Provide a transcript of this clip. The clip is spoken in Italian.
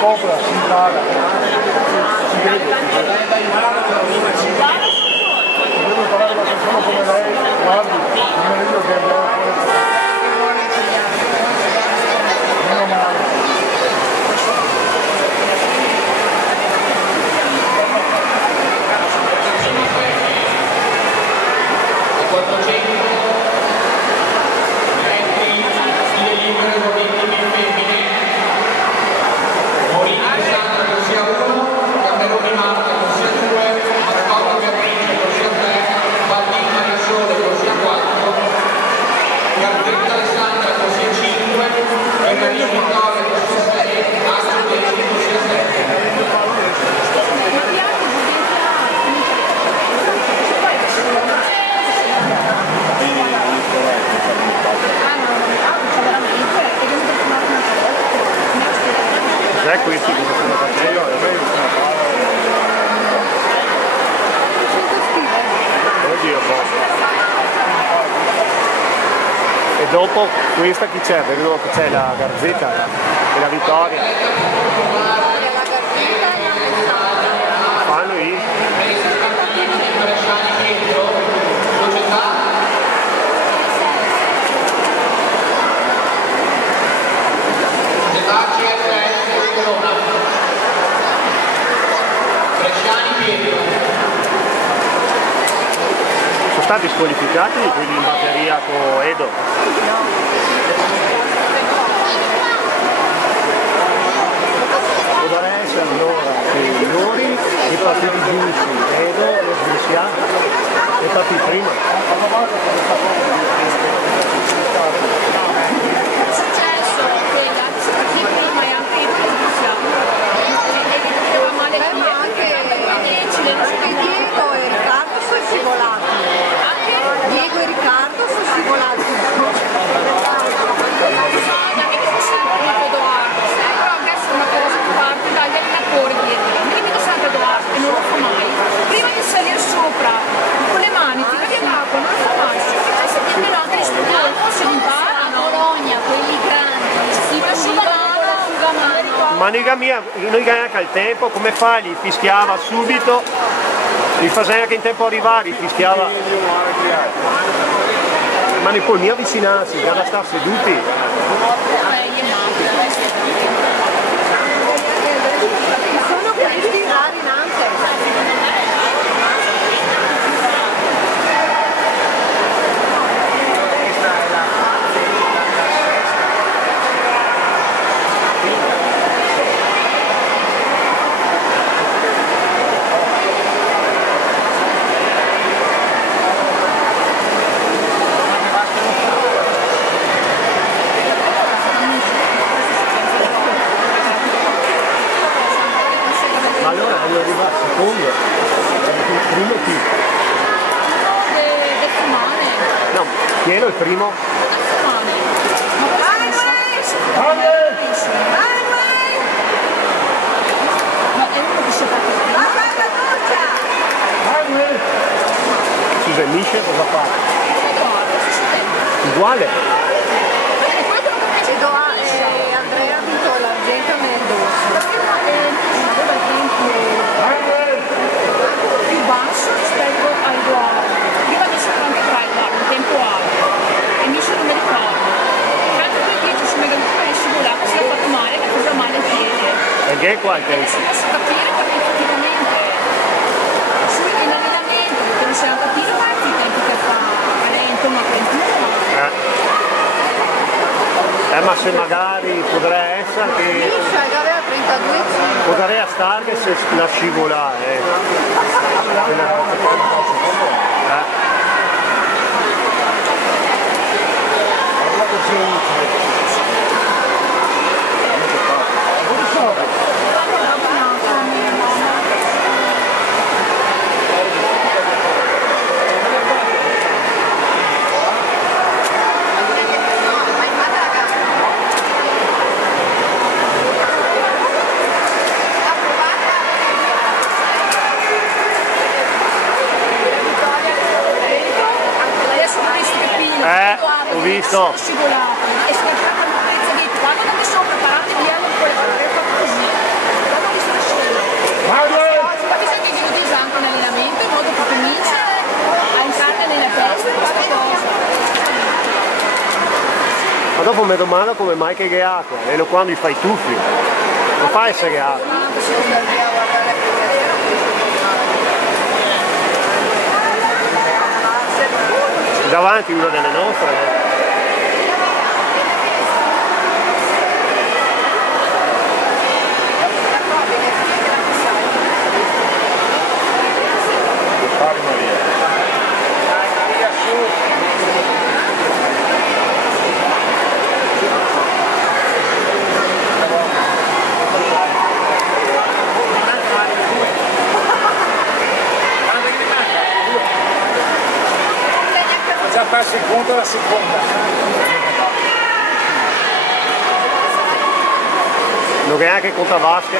sopra, si paga. Si vede. Devo parlare con una persona come lei, guardi, non è io che abbiamo meno male. Questi che sono facendo e dopo questa chi c'è? Perché dopo c'è la Garzetta e la Vittoria. Fanno i sono stati squalificati quelli in batteria con Edo? Potrebbe essere allora che loro i partiti giusti, Edo e Sbriscia, e partiti prima. Diego e Riccardo sono scivolati. Però adesso è una cosa che parte dagli allenatori dietro. Mi limito sempre a Edoardo e non lo fa mai. Prima di salire sopra con le mani, tira via l'acqua, non lo fa mai. Se facesse più minuti di studio, se li impara. A Bologna, quelli grandi, si l'asciugamano. Ma noi anche al tempo, come fa? Gli fischiava subito, gli faceva anche in tempo arrivare, gli fischiava. Ma ne puoi mi avvicinarsi, da stare seduti. Sono questi rari in ante. Secondo, primo chi? Del Fumane. No, chi è il primo? Scusa, Misce cosa fa? Uguale? Andrea ha vinto l'argento nel dorso. Più basso rispetto al Duomo. Prima mi sono anche tra il bar, un tempo alto. E mi sono non mi ricordo. Tanto quel 10 su Mega Duca è scivolato, si è fatto male, che cosa male il piede. E che è qua il tempo? Adesso posso capire perché effettivamente in allenamento, perché non siamo capire quanti tempi che fa a lento, ma 21. Ma se magari potrebbe essere che aveva 32. potrebbe stare che se la scivolare. Ho visto. Scivolato e si è entrata una pezza dietro, quando non mi sono preparati via non puoi fare così. dopo mi domando come mai che è acqua, almeno quando fai i tuffi, non fa essere acqua. Davanti una delle nostre. Già perso il conto alla seconda. Non è anche conta vasca.